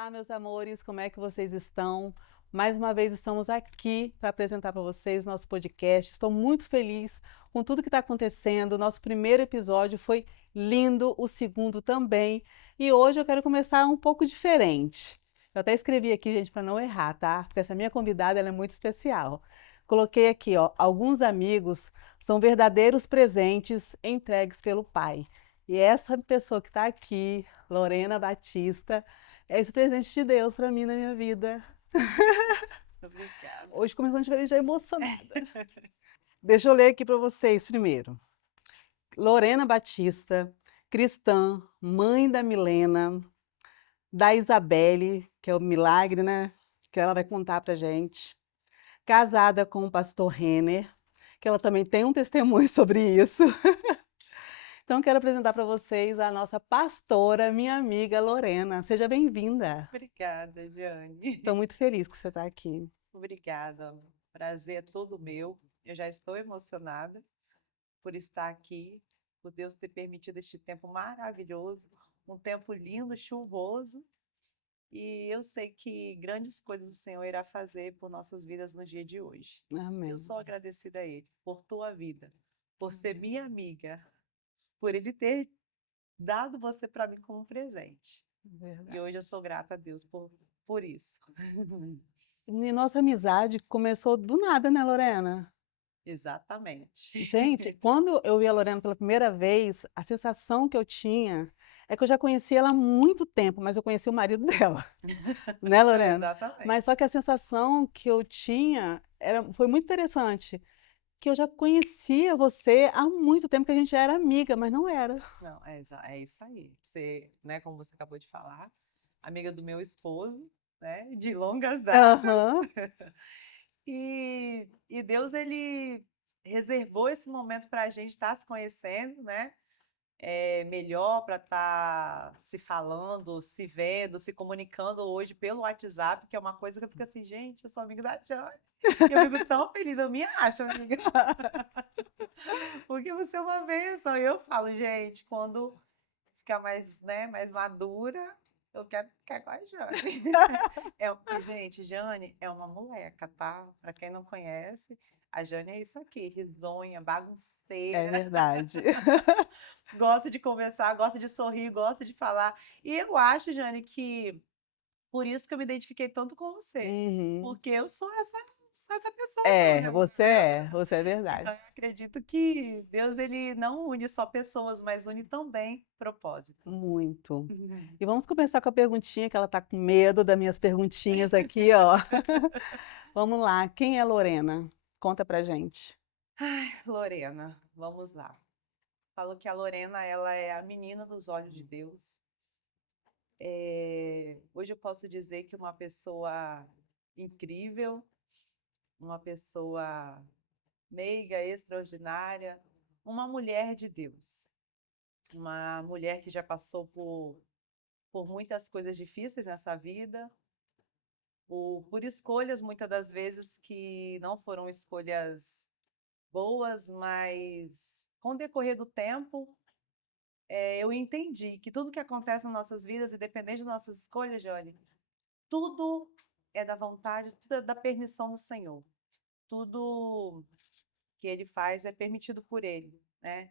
Olá, meus amores, como é que vocês estão? Mais uma vez estamos aqui para apresentar para vocês o nosso podcast. Estou muito feliz com tudo que está acontecendo. Nosso primeiro episódio foi lindo, o segundo também. E hoje eu quero começar um pouco diferente. Eu até escrevi aqui, gente, para não errar, tá? Porque essa minha convidada ela é muito especial. Coloquei aqui, ó, alguns amigos são verdadeiros presentes entregues pelo Pai. E essa pessoa que está aqui, Lorena Batista, é esse presente de Deus para mim na minha vida. Obrigada. Hoje começando diferente, já emocionada. Deixa eu ler aqui para vocês primeiro. Lorena Batista, cristã, mãe da Milena, da Isabelle, que é o milagre, né? Que ela vai contar pra gente. Casada com o pastor Renner, que ela também tem um testemunho sobre isso. Então, quero apresentar para vocês a nossa pastora, minha amiga Lorena. Seja bem-vinda. Obrigada, Jane. Estou muito feliz que você está aqui. Obrigada. Prazer é todo meu. Eu já estou emocionada por estar aqui, por Deus ter permitido este tempo maravilhoso, um tempo lindo, chuvoso. E eu sei que grandes coisas o Senhor irá fazer por nossas vidas no dia de hoje. Amém. Eu sou agradecida a Ele por tua vida, por ser minha amiga, por Ele ter dado você para mim como presente. Verdade. E hoje eu sou grata a Deus por isso. E nossa amizade começou do nada, né, Lorena? Exatamente. Gente, quando eu vi a Lorena pela primeira vez, a sensação que eu tinha é que eu já conhecia ela há muito tempo, mas eu conheci o marido dela, né, Lorena? Exatamente. Mas só que a sensação que eu tinha foi muito interessante, que eu já conhecia você há muito tempo, que a gente já era amiga, mas não era. Não, é isso aí. Você, né, como você acabou de falar, amiga do meu esposo, né, de longas datas. Aham. E Deus, ele reservou esse momento para a gente estar se conhecendo, né? Melhor para estar se falando, se vendo, se comunicando hoje pelo WhatsApp, que é uma coisa que eu fico assim, gente, eu sou amiga da Jane. Eu fico tão feliz, eu me acho amiga. Porque você é uma bênção. E eu falo, gente, quando ficar mais, né, mais madura, eu quero ficar com a Jane. Gente, Jane é uma moleca, tá? Para quem não conhece, a Jane é isso aqui, risonha, É bagunceira, verdade. gosta de conversar, gosta de sorrir, gosta de falar. E eu acho, Jane, que por isso que eu me identifiquei tanto com você. Uhum. Porque eu sou essa pessoa mesmo, Você né? é Então, verdade. eu acredito que Deus, ele não une só pessoas, mas une também propósito. Muito. E vamos começar com a perguntinha, que ela tá com medo das minhas perguntinhas aqui, ó. Vamos lá, quem é Lorena? Conta pra gente. Ai, Lorena, vamos lá. Falo que a Lorena, ela é a menina dos olhos de Deus. Hoje eu posso dizer que uma pessoa incrível, uma pessoa meiga, extraordinária, uma mulher de Deus. Uma mulher que já passou por muitas coisas difíceis nessa vida, por escolhas muitas das vezes que não foram escolhas boas, mas com o decorrer do tempo, eu entendi que tudo que acontece nas nossas vidas, independente das nossas escolhas, Johnny, tudo é da vontade, tudo é da permissão do Senhor. Tudo que Ele faz é permitido por Ele, né?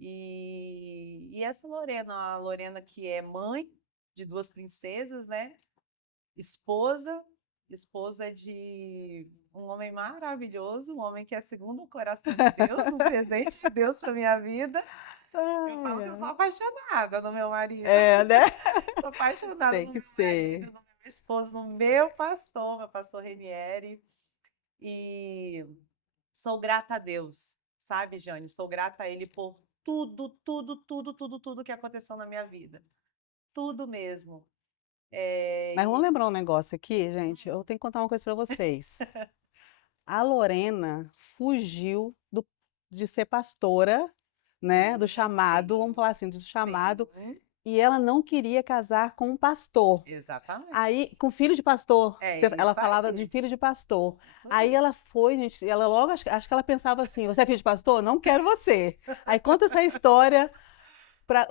E essa Lorena, a Lorena que é mãe de duas princesas, né? Esposa, esposa de um homem maravilhoso, um homem que é segundo o coração de Deus, um presente de Deus para minha vida. Eu falo que eu sou apaixonada no meu marido. É, né? Sou apaixonada Tem no que meu ser. marido, no meu esposo, no meu pastor Renieri. E sou grata a Deus, sabe, Jane? Sou grata a Ele por tudo que aconteceu na minha vida. Tudo mesmo. Mas vamos E lembrar um negócio aqui, gente. Eu tenho que contar uma coisa pra vocês. A Lorena fugiu de ser pastora, né? Do chamado, vamos falar assim, do chamado. sim, E ela não queria casar com um pastor. exatamente. Aí, com filho de pastor. Ela Isso falava de aí. filho de pastor. Isso Aí aí. ela foi, gente, ela logo, acho que ela pensava assim, você é filho de pastor? Não quero você. Aí conta essa história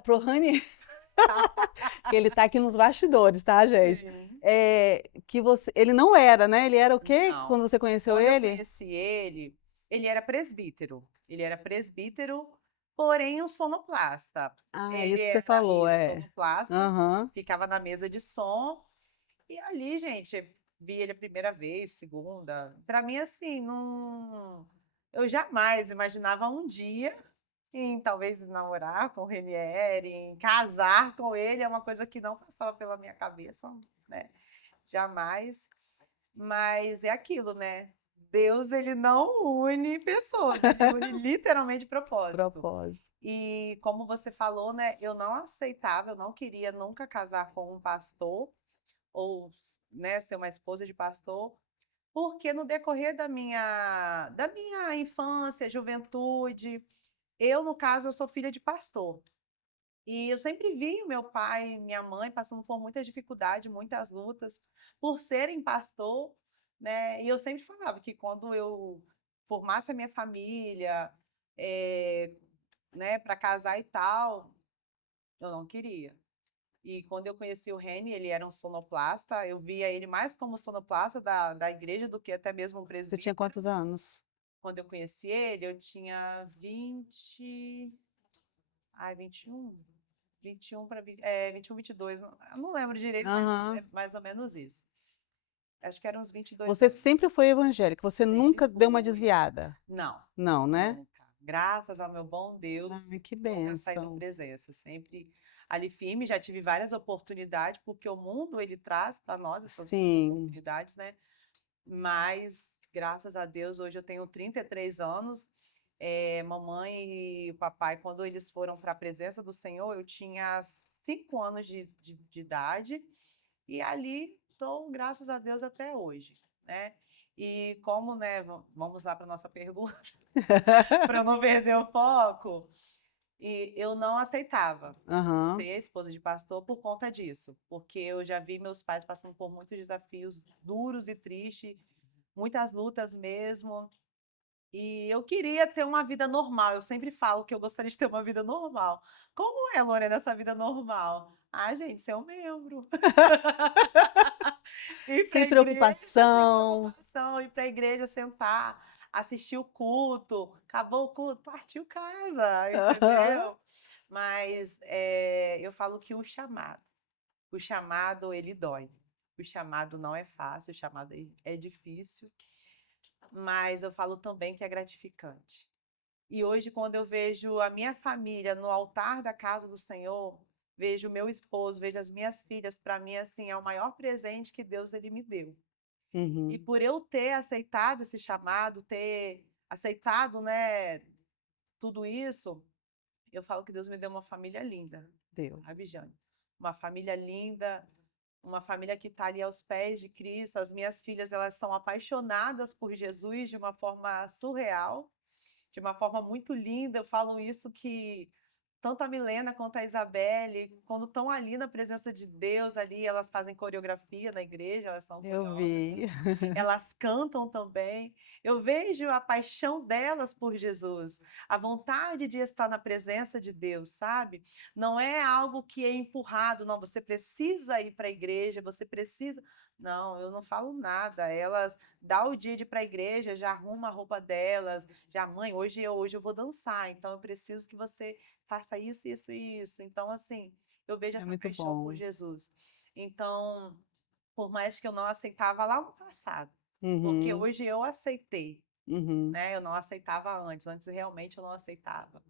pro Rani. Que ele tá aqui nos bastidores, tá, gente? Sim. Que você, ele não era, né? Ele era o quê Não. quando você conheceu Quando eu ele? conheci ele, ele era presbítero. Ele era presbítero, porém um sonoplasta. Ah, é Ele isso que você era falou, isso, é. sonoplasta, Aham. ficava na mesa de som. E ali, gente, vi ele a primeira vez, segunda. Para mim, assim, não. Eu jamais imaginava um dia em talvez namorar com o Renieri, em casar com ele, é uma coisa que não passava pela minha cabeça, né? Jamais. Mas é aquilo, né? Deus, ele não une pessoas, ele une literalmente propósito. Propósito. E como você falou, né? Eu não aceitava, eu não queria nunca casar com um pastor ou, né, ser uma esposa de pastor, porque no decorrer da minha infância, juventude, eu, no caso, eu sou filha de pastor. E eu sempre vi o meu pai e minha mãe passando por muita dificuldade, muitas lutas, por serem pastor, né? E eu sempre falava que quando eu formasse a minha família, eh, né, para casar e tal, eu não queria. E quando eu conheci o Reni, ele era um sonoplasta, eu via ele mais como sonoplasta da igreja do que até mesmo um Você tinha presbítero. quantos anos? Quando eu conheci ele, eu tinha 20, ai, 21, 21 para 21, 22, eu não lembro direito, mas Aham. é mais ou menos isso. Acho que eram uns 22 Você anos. sempre foi evangélico, você Sempre nunca deu uma fui. desviada. Não, Não, né? nunca. Graças ao meu bom Deus, Ai, que nunca saí da bênção. presença. Sempre ali firme, já tive várias oportunidades, porque o mundo ele traz para nós essas Sim. oportunidades, né? Mas, graças a Deus, hoje eu tenho 33 anos. Mamãe e o papai, quando eles foram para a presença do Senhor, eu tinha 5 anos de idade. E ali estou, graças a Deus, até hoje, né? E como, né, vamos lá para a nossa pergunta, para eu não perder o foco, e eu não aceitava Aham. ser esposa de pastor por conta disso, porque eu já vi meus pais passando por muitos desafios duros e tristes, muitas lutas mesmo, e eu queria ter uma vida normal. Eu sempre falo que eu gostaria de ter uma vida normal. Como é, Lorena, essa vida normal? Ah, gente, ser um membro. Ir para a Sem igreja sem preocupação. preocupação, ir para a igreja sentar, assistir o culto, acabou o culto, partiu casa, Aham. entendeu? Mas eu falo que o chamado ele dói. O chamado não é fácil, o chamado é difícil, mas eu falo também que é gratificante. E hoje, quando eu vejo a minha família no altar da casa do Senhor, vejo o meu esposo, vejo as minhas filhas, para mim, assim, é o maior presente que Deus ele me deu. E Uhum. por eu ter aceitado esse chamado, ter aceitado, né, tudo isso, eu falo que Deus me deu uma família linda, Deu. sabe, Jane? Uma família linda, uma família que está ali aos pés de Cristo. As minhas filhas, elas são apaixonadas por Jesus de uma forma surreal, de uma forma muito linda. Eu falo isso que tanto a Milena quanto a Isabelle, quando estão ali na presença de Deus, ali elas fazem coreografia na igreja, elas são Eu coreógrafas, vi. elas cantam também. Eu vejo a paixão delas por Jesus, a vontade de estar na presença de Deus, sabe? Não é algo que é empurrado, não, você precisa ir para a igreja, você precisa. Não, eu não falo nada. Elas dá o dia de ir para a igreja, já arruma a roupa delas, já, mãe, hoje eu vou dançar, então eu preciso que você faça isso, isso e isso. Então, assim, eu vejo É essa muito paixão por bom. Jesus. Então, por mais que eu não aceitava lá no passado, porque Uhum. hoje eu aceitei, Uhum. né? Eu não aceitava antes realmente eu não aceitava.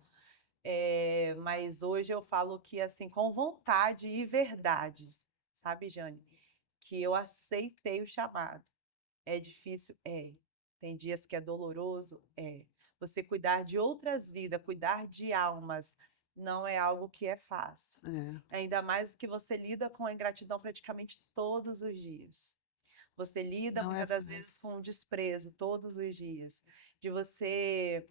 Mas hoje eu falo que, assim, com vontade e verdades, sabe, Jane? Que eu aceitei o chamado. É difícil? É. Tem dias que é doloroso? É. Você cuidar de outras vidas, cuidar de almas, não é algo que é fácil. É. Ainda mais que você lida com a ingratidão praticamente todos os dias. Você lida Não é muitas das vezes fácil. com o desprezo todos os dias. De você,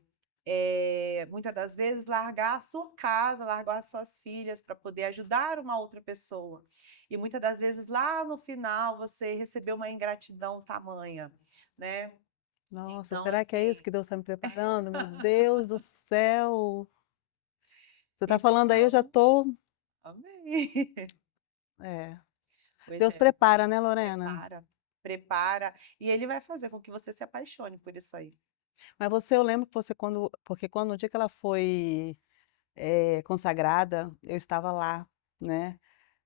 muitas das vezes, largar a sua casa, largar as suas filhas para poder ajudar uma outra pessoa. E muitas das vezes, lá no final, você recebeu uma ingratidão tamanha, né? Nossa, Então, será que é isso assim, que Deus está me preparando? Meu Deus do céu! Você está falando aí, eu já então, estou. Amém. É. O Deus exemplo prepara, né, Lorena? prepara, prepara, e ele vai fazer com que você se apaixone por isso aí. Mas você, eu lembro que você porque quando no dia que ela foi consagrada, eu estava lá, né?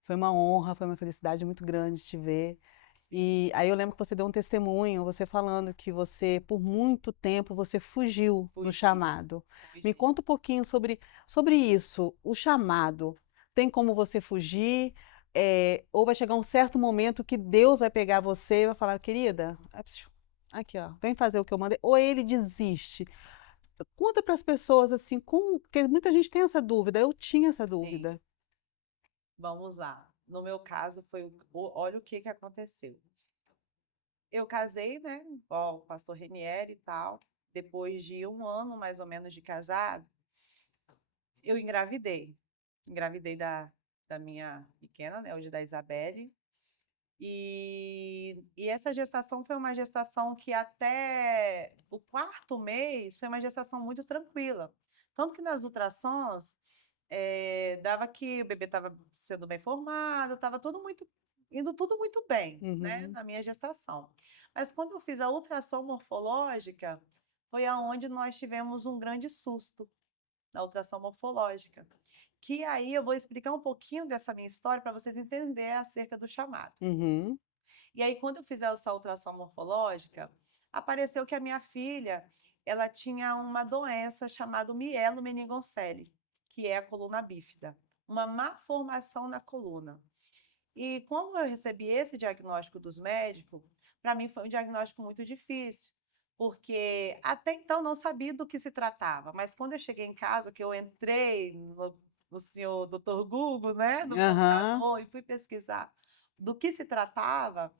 Foi uma honra, foi uma felicidade muito grande te ver. E aí eu lembro que você deu um testemunho, você falando que você, por muito tempo, você fugiu no Fugir, chamado. Me fugir. conta um pouquinho sobre isso, o chamado. Tem como você fugir? Ou vai chegar um certo momento que Deus vai pegar você e vai falar, querida, aqui ó, vem fazer o que eu mandei. Ou ele desiste. Conta para as pessoas assim, como, porque muita gente tem essa dúvida, eu tinha essa Sim, dúvida. vamos lá. No meu caso, olha o que que aconteceu. Eu casei, né, ó, o pastor Renieri e tal. Depois de 1 ano, mais ou menos, de casado, eu engravidei. Engravidei da minha pequena, né, hoje da Isabelle. E essa gestação foi uma gestação que até o 4º mês foi uma gestação muito tranquila. Tanto que nas ultrassons, dava que o bebê estava sendo bem formado, estava indo tudo muito bem, né, Uhum, na minha gestação. Mas quando eu fiz a ultrassom morfológica, foi aonde nós tivemos um grande susto na ultrassom morfológica. Que aí eu vou explicar um pouquinho dessa minha história para vocês entenderem acerca do chamado. uhum, E aí, quando eu fiz essa ultrassom morfológica, apareceu que a minha filha, ela tinha uma doença chamada mielomeningocele, que é a coluna bífida, uma má formação na coluna. E quando eu recebi esse diagnóstico dos médicos, para mim foi um diagnóstico muito difícil, porque até então não sabia do que se tratava, mas quando eu cheguei em casa, que eu entrei no senhor Dr. Google, né, no aham, computador, e fui pesquisar do que se tratava,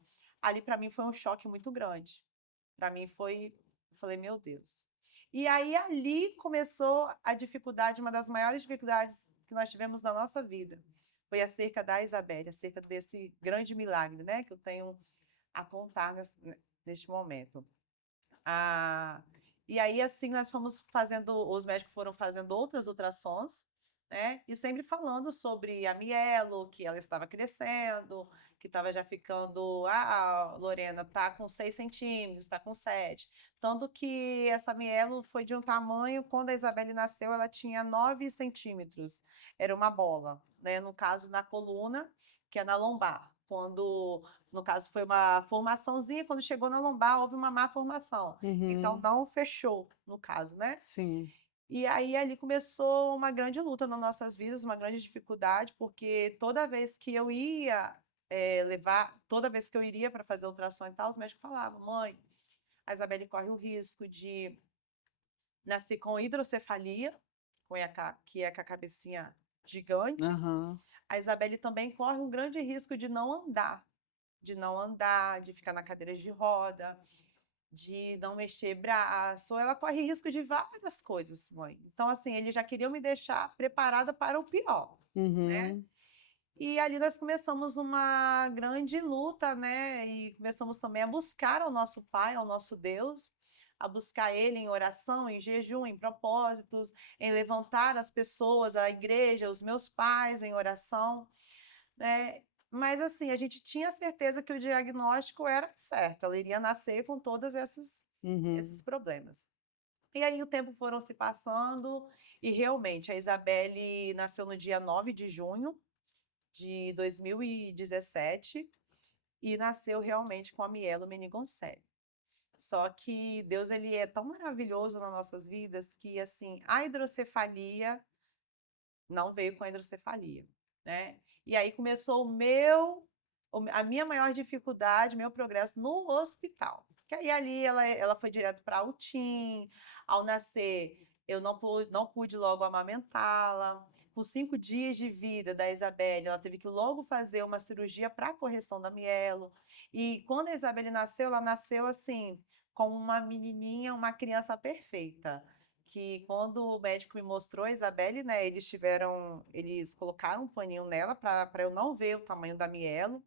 ali para mim foi um choque muito grande. Para mim foi, eu falei, meu Deus. E aí ali começou a dificuldade, uma das maiores dificuldades que nós tivemos na nossa vida. Foi acerca da Isabelle, acerca desse grande milagre, né, que eu tenho a contar neste momento. Ah, e aí, assim, nós fomos fazendo, os médicos foram fazendo outras ultrassons, né? E sempre falando sobre a mielo, que ela estava crescendo, que estava já ficando. Ah, Lorena, tá com 6 centímetros, tá com 7. Tanto que essa mielo foi de um tamanho, quando a Isabelle nasceu, ela tinha 9 centímetros. Era uma bola, né? No caso, na coluna, que é na lombar. Quando no caso, foi uma formaçãozinha, quando chegou na lombar, houve uma má formação. Então, uhum, não fechou, no caso, né? sim, E aí, ali começou uma grande luta nas nossas vidas, uma grande dificuldade, porque toda vez que eu ia toda vez que eu iria para fazer ultrassom e tal, os médicos falavam, mãe, a Isabelle corre o risco de nascer com hidrocefalia, que é com a cabecinha gigante. aham, A Isabelle também corre um grande risco de não andar, de ficar na cadeira de roda, de não mexer braço. Ela corre risco de várias coisas, mãe. Então, assim, eles já queriam me deixar preparada para o pior, né? uhum, E ali nós começamos uma grande luta, né? E começamos também a buscar ao nosso Pai, ao nosso Deus, a buscar Ele em oração, em jejum, em propósitos, em levantar as pessoas, a igreja, os meus pais em oração, né? Mas assim, a gente tinha certeza que o diagnóstico era certo, ela iria nascer com todos esses uhum, problemas. E aí o tempo foram se passando e realmente a Isabelle nasceu no dia 9 de junho de 2017 e nasceu realmente com a mielomeningocele. Só que Deus ele é tão maravilhoso nas nossas vidas que assim, a hidrocefalia não veio com a hidrocefalia, né? E aí começou a minha maior dificuldade, meu progresso no hospital. Que aí ali ela foi direto para a UTIM, ao nascer eu não pude logo amamentá-la. Com 5 dias de vida da Isabelle, ela teve que logo fazer uma cirurgia para correção da mielo. E quando a Isabelle nasceu, ela nasceu assim, como uma menininha, uma criança perfeita que quando o médico me mostrou a Isabelle, né, eles colocaram um paninho nela para eu não ver o tamanho da mielo,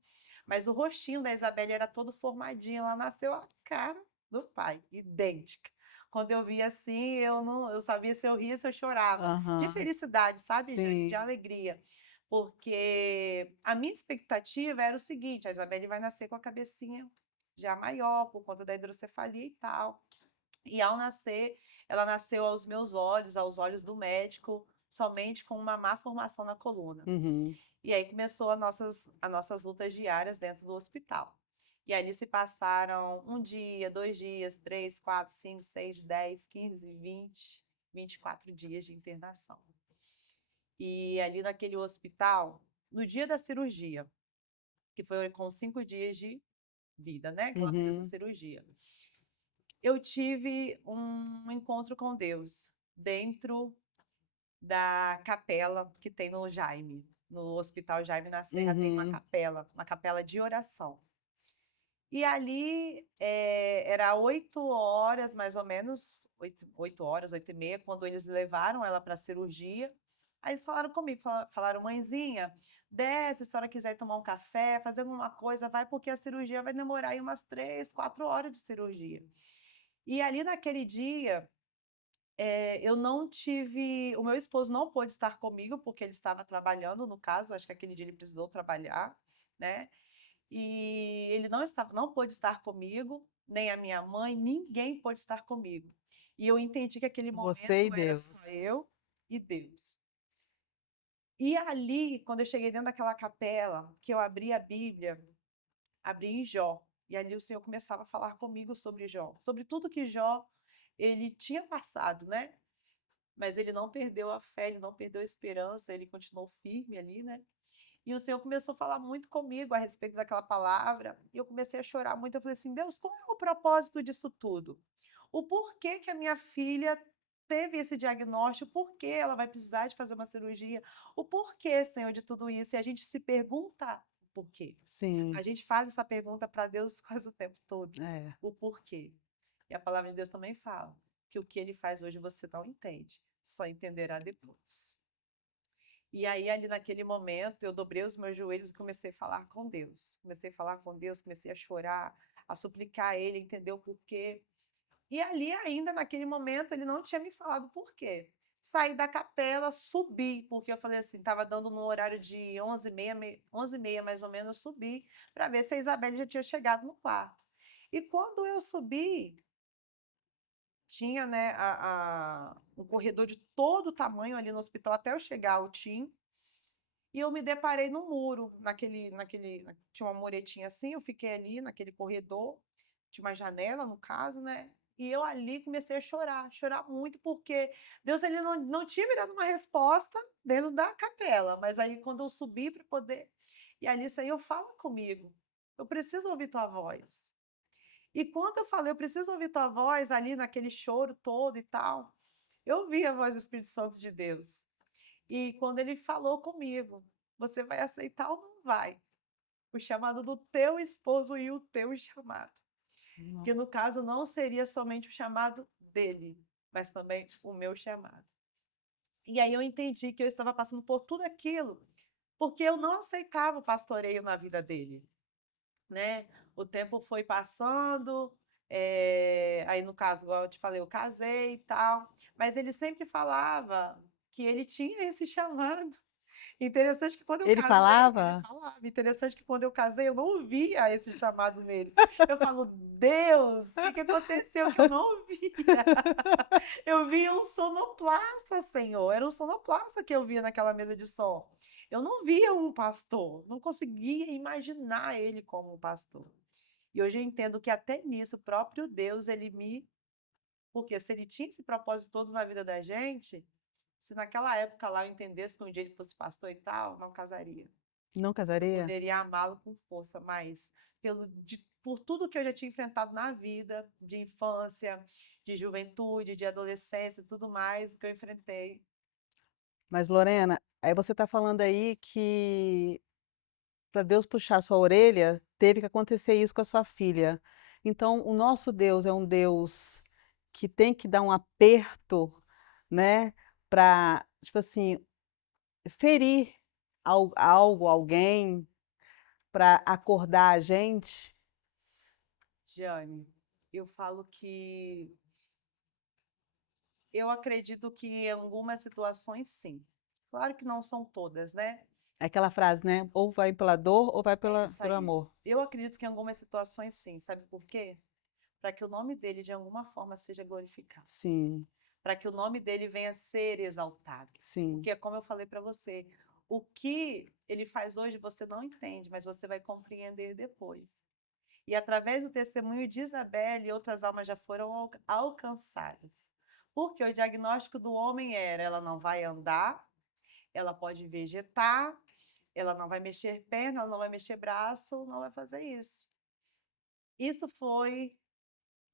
mas o rostinho da Isabelle era todo formadinho, ela nasceu a cara do pai, idêntica. Quando eu vi assim, eu não, eu sabia se eu ria, se eu chorava, de aham, felicidade, sabe, Jane, de sim, alegria, porque a minha expectativa era o seguinte: a Isabelle vai nascer com a cabecinha já maior, por conta da hidrocefalia e tal. E ao nascer, ela nasceu aos meus olhos, aos olhos do médico, somente com uma má formação na coluna. Uhum. E aí começou as nossas lutas diárias dentro do hospital. E ali se passaram um dia, 2 dias, 3, 4, 5, 6, 10, 15, 20, 24 dias de internação. E ali naquele hospital, no dia da cirurgia, que foi com 5 dias de vida, né? Que ela fez essa Uhum. cirurgia. Eu tive um encontro com Deus dentro da capela que tem no Jaime. No Hospital Jaime na Serra tem Uhum. uma capela de oração. E ali era 8 horas, mais ou menos, 8 horas, 8h30, quando eles levaram ela para a cirurgia. Aí eles falaram comigo, falaram, mãezinha, desce, se a senhora quiser tomar um café, fazer alguma coisa, vai, porque a cirurgia vai demorar aí umas 3, 4 horas de cirurgia. E ali naquele dia, eu não tive. O meu esposo não pôde estar comigo, porque ele estava trabalhando, no caso, acho que aquele dia ele precisou trabalhar, né? E ele não pôde estar comigo, nem a minha mãe, ninguém pôde estar comigo. E eu entendi que aquele Você e momento era Deus. só eu e Deus. E ali, quando eu cheguei dentro daquela capela, que eu abri a Bíblia, abri em Jó. E ali o Senhor começava a falar comigo sobre Jó, sobre tudo que Jó ele tinha passado, né? Mas ele não perdeu a fé, ele não perdeu a esperança, ele continuou firme ali, né? E o Senhor começou a falar muito comigo a respeito daquela palavra, e eu comecei a chorar muito. Eu falei assim: Deus, qual é o propósito disso tudo? O porquê que a minha filha teve esse diagnóstico? Por que ela vai precisar de fazer uma cirurgia? O porquê, Senhor, de tudo isso? E a gente se pergunta o porquê. Sim, A gente faz essa pergunta para Deus quase o tempo todo. é. O porquê. E a palavra de Deus também fala que o que ele faz hoje você não entende, só entenderá depois. E aí, ali naquele momento, eu dobrei os meus joelhos e comecei a falar com Deus. Comecei a falar com Deus, comecei a chorar, a suplicar a Ele, entender o porquê. E ali, ainda naquele momento, ele não tinha me falado o porquê. Saí da capela, subi, porque eu falei assim, estava dando no horário de 11h30, 11h30 mais ou menos, subi para ver se a Isabelle já tinha chegado no quarto. E quando eu subi, tinha, né, um corredor de todo tamanho ali no hospital até eu chegar ao TIM. E eu me deparei no muro, tinha uma muretinha assim, eu fiquei ali naquele corredor, tinha uma janela, no caso, né? E eu ali comecei a chorar, chorar muito, porque Deus ele não tinha me dado uma resposta dentro da capela, mas aí quando eu subi para poder, e ali Senhor, fala comigo, eu preciso ouvir tua voz. E quando eu falei, eu preciso ouvir tua voz ali naquele choro todo e tal, eu ouvi a voz do Espírito Santo de Deus. E quando ele falou comigo, você vai aceitar ou não vai? O chamado do teu esposo e o teu chamado. Que no caso não seria somente o chamado dele, mas também o meu chamado. E aí eu entendi que eu estava passando por tudo aquilo porque eu não aceitava o pastoreio na vida dele, né? O tempo foi passando, aí no caso, igual eu te falei, eu casei e tal, mas ele sempre falava que ele tinha esse chamado. Interessante que quando eu Ele casei, ele falava? falava. Interessante que quando eu casei, eu não ouvia esse chamado nele. Eu falo, Deus, o que que aconteceu que eu não ouvia? Eu via um sonoplasta, Senhor. Era um sonoplasta que eu via naquela mesa de som. Eu não via um pastor, não conseguia imaginar ele como um pastor. E hoje eu entendo que até nisso, o próprio Deus, ele me. Porque se ele tinha esse propósito todo na vida da gente, se naquela época lá eu entendesse que um dia ele fosse pastor e tal, não casaria. Não casaria? Poderia amá-lo com força, mas por tudo que eu já tinha enfrentado na vida, de infância, de juventude, de adolescência e tudo mais, o que eu enfrentei. Mas, Lorena, aí você está falando aí que para Deus puxar sua orelha, teve que acontecer isso com a sua filha. Então, o nosso Deus é um Deus que tem que dar um aperto, né, para, tipo assim, ferir algo, alguém, para acordar a gente. Jane, eu falo que eu acredito que em algumas situações, sim. Claro que não são todas, né? Aquela frase, né? Ou vai pela dor ou vai É essa por aí. amor. Eu acredito que em algumas situações sim, sabe por quê? Para que o nome dele de alguma forma seja glorificado, Sim, para que o nome dele venha a ser exaltado. sim. Porque é como eu falei para você, o que ele faz hoje você não entende, mas você vai compreender depois. E através do testemunho de Isabelle, outras almas já foram alcançadas. Porque o diagnóstico do homem era: ela não vai andar, ela pode vegetar, ela não vai mexer perna, ela não vai mexer braço, não vai fazer isso. Isso foi,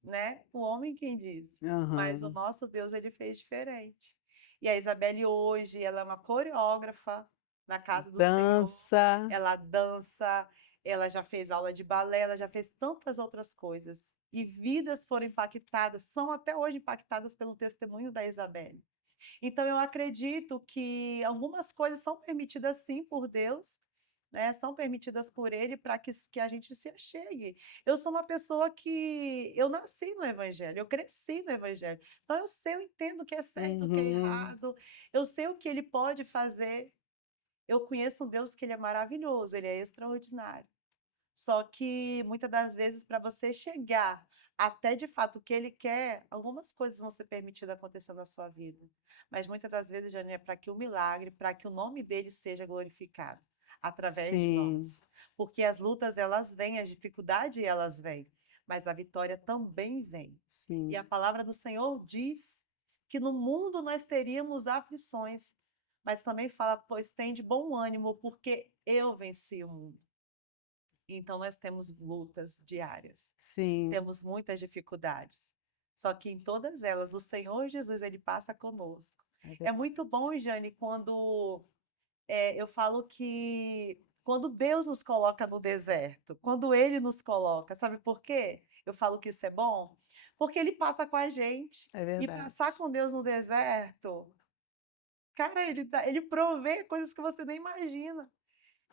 né, o homem quem disse. Mas o Aham. nosso Deus, ele fez diferente. E a Isabelle hoje, ela é uma coreógrafa na casa do Senhor. Dança. Ela dança, ela já fez aula de balé, ela já fez tantas outras coisas. E vidas foram impactadas, são até hoje impactadas pelo testemunho da Isabelle. Então, eu acredito que algumas coisas são permitidas sim por Deus, né? São permitidas por Ele para que a gente se achegue. Eu sou uma pessoa que eu nasci no Evangelho, eu cresci no Evangelho. Então, eu sei, eu entendo o que é certo, o que é Uhum. errado, eu sei o que Ele pode fazer. Eu conheço um Deus que Ele é maravilhoso, Ele é extraordinário. Só que muitas das vezes, para você chegar até de fato o que ele quer, algumas coisas vão ser permitidas acontecer na sua vida. Mas muitas das vezes, Jane, é para que o milagre, para que o nome dele seja glorificado através de Sim, nós. Porque as lutas, elas vêm, as dificuldades, elas vêm, mas a vitória também vem. E sim. a palavra do Senhor diz que no mundo nós teríamos aflições, mas também fala: pois tem de bom ânimo, porque eu venci o mundo. Então, nós temos lutas diárias, Sim. temos muitas dificuldades. Só que em todas elas, o Senhor Jesus, ele passa conosco. É É verdade. muito bom, Jane, quando eu falo que quando Deus nos coloca no deserto, quando Ele nos coloca, sabe por quê? Eu falo que isso é bom? Porque Ele passa com a gente. É E verdade. passar com Deus no deserto, cara, ele provê coisas que você nem imagina.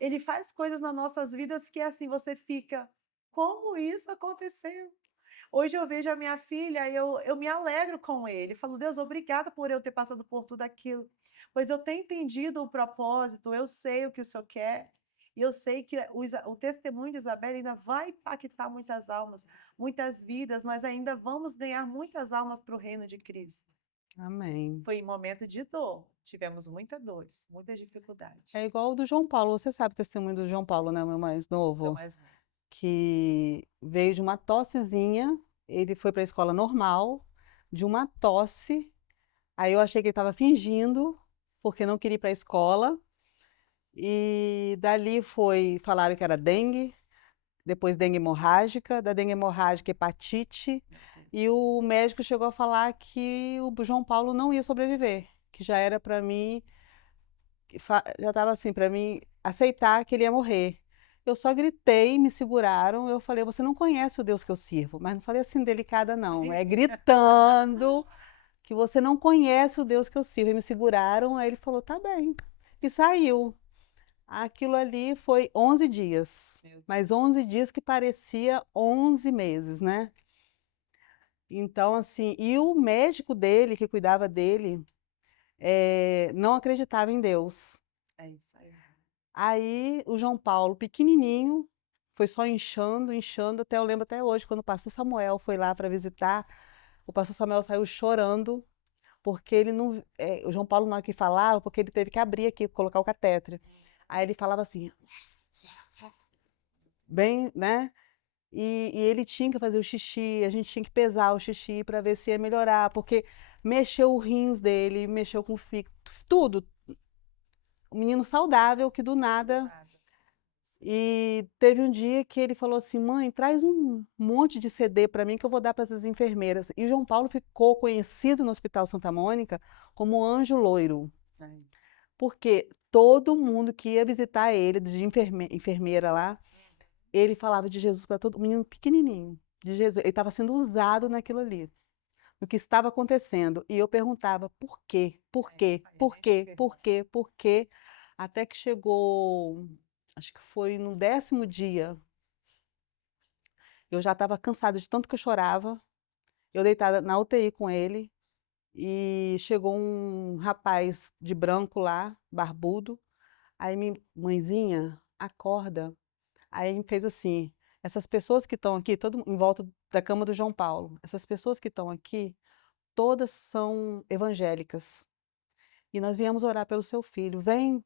Ele faz coisas nas nossas vidas que assim você fica, como isso aconteceu? Hoje eu vejo a minha filha e eu me alegro com ele. Falo, Deus, obrigada por eu ter passado por tudo aquilo. Pois eu tenho entendido o propósito, eu sei o que o Senhor quer. E eu sei que o testemunho de Isabel ainda vai impactar muitas almas, muitas vidas. Nós ainda vamos ganhar muitas almas para o reino de Cristo. Amém. Foi em momento de dor. Tivemos muitas dores, muitas dificuldades. É igual o do João Paulo. Você sabe o testemunho do João Paulo, né? O meu mais Seu novo. mais novo. Que veio de uma tossezinha. Ele foi para a escola normal, de uma tosse. Aí eu achei que ele estava fingindo, porque não queria ir para a escola. E dali falaram que era dengue, depois dengue hemorrágica, da dengue hemorrágica hepatite. Meu E Deus. o médico chegou a falar que o João Paulo não ia sobreviver, que já era para mim, já estava assim, para mim aceitar que ele ia morrer. Eu só gritei, me seguraram, eu falei, você não conhece o Deus que eu sirvo, mas não falei assim delicada não, é gritando que você não conhece o Deus que eu sirvo. E me seguraram, aí ele falou, tá bem. E saiu. Aquilo ali foi 11 dias, Meu mas Deus. 11 dias que parecia 11 meses, né? Então, assim, e o médico dele, que cuidava dele, não acreditava em Deus. É isso aí. Aí o João Paulo, pequenininho, foi só inchando, inchando, até eu lembro até hoje, quando o pastor Samuel foi lá para visitar, o pastor Samuel saiu chorando, porque ele não. O João Paulo não hora que falava, porque ele teve que abrir aqui, colocar o catéter. Aí ele falava assim, bem, né? E ele tinha que fazer o xixi, a gente tinha que pesar o xixi para ver se ia melhorar, porque mexeu o rins dele, mexeu com o fígado, tudo. Um menino saudável que do Do nada. nada. E teve um dia que ele falou assim: mãe, traz um monte de CD para mim que eu vou dar para essas enfermeiras. E João Paulo ficou conhecido no Hospital Santa Mônica como Anjo Loiro, Ai. porque todo mundo que ia visitar ele, de enfermeira lá, ele falava de Jesus para todo um menino pequenininho, de Jesus. Ele estava sendo usado naquilo ali, no que estava acontecendo. E eu perguntava por quê, por É quê, isso aí, a por gente quê, pergunta. por quê, por quê, até que chegou, acho que foi no 10º dia, eu já estava cansada de tanto que eu chorava, eu deitada na UTI com ele, e chegou um rapaz de branco lá, barbudo, Aí mãezinha, acorda. Aí a gente fez assim, essas pessoas que estão aqui, todo em volta da cama do João Paulo, essas pessoas que estão aqui, todas são evangélicas. E nós viemos orar pelo seu filho. Vem.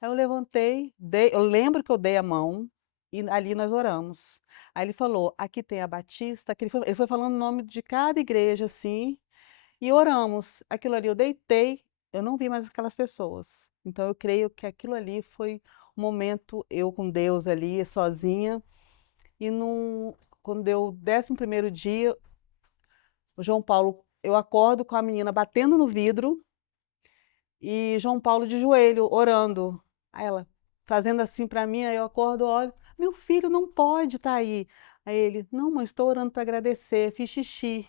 Aí eu levantei, eu lembro que eu dei a mão e ali nós oramos. Aí ele falou, aqui tem a Batista, que ele foi falando o nome de cada igreja, assim, e oramos. Aquilo ali eu deitei, eu não vi mais aquelas pessoas. Então eu creio que aquilo ali foi um momento, eu com Deus ali, sozinha, e quando deu o 11º dia, o João Paulo, eu acordo com a menina batendo no vidro, e João Paulo de joelho, orando. Aí ela fazendo assim para mim, aí eu acordo, olho, meu filho não pode estar aí. Aí ele, não, mãe, estou orando para agradecer, fiz xixi.